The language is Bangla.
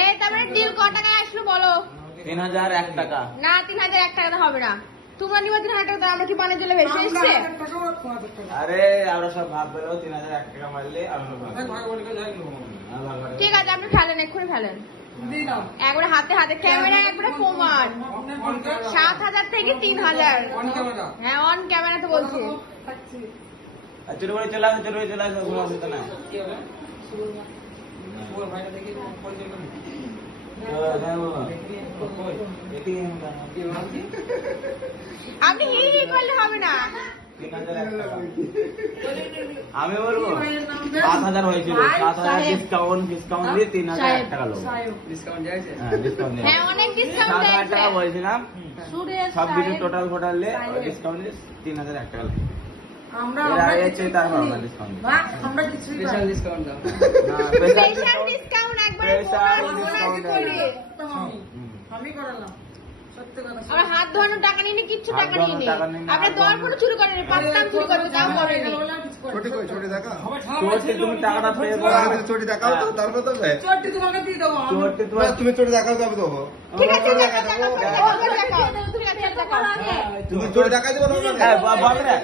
এই তারপরে ডিল কত টাকায় আসলো বলো? 3001 টাকা। না 3001 টাকা হবে না। তোমরা নিবা 3000 টাকা, আমরা কি পানে দিলে বেশি এসছে? আরে আমরা সব ভাগ পেলো 3001 টাকা মারলে আমরা ঠিক আছে, আপনি ফেলেন, এক্ষুনি ফেলেন। একবারে হাতে হাতে ক্যামেরা একবারে প্রমাণ। 7000 থেকে 3000। হ্যাঁ অন ক্যামেরা তো বলছি। চুরি করে চলে আসো, চুরি করে চলে আসো, কোনো অসুবিধা নাই। আপনি হি হি করলে হবে না। 3001 টাকা। আমি বলবো 7000 হয়েছিল, 7000 ডিসকাউন্ট দিয়ে 3001 টাকা লোক। হ্যাঁ অনেক ডিসকাউন্ট 7000 টাকা দিয়েছে। বলছিলাম, সব কিছু টোটাল ফোটালে ডিসকাউন্ট দিয়ে 3001 টাকা লাগে। স্পেশাল ডিসকাউন্ট একবারে বোনাস করে। আমরা হাত ধোয়ানোর টাকা নিয়ে নি, কিচ্ছু টাকা নিয়ে নি। আপনি দর করে চুরি করেন, 5 টাকা চুরি করেন, তাও করেনি। তুমি টাকাটা পে করো, চটি দেখাও তো, তারপর তো তুমি চটি দেখাও তো আমি দেবো। ঠিক আছে দেখাও, দেখাও, দেখাও, ঠিক আছে দেখাও। তুমি চটি দেখাই দেবো না? বল রে।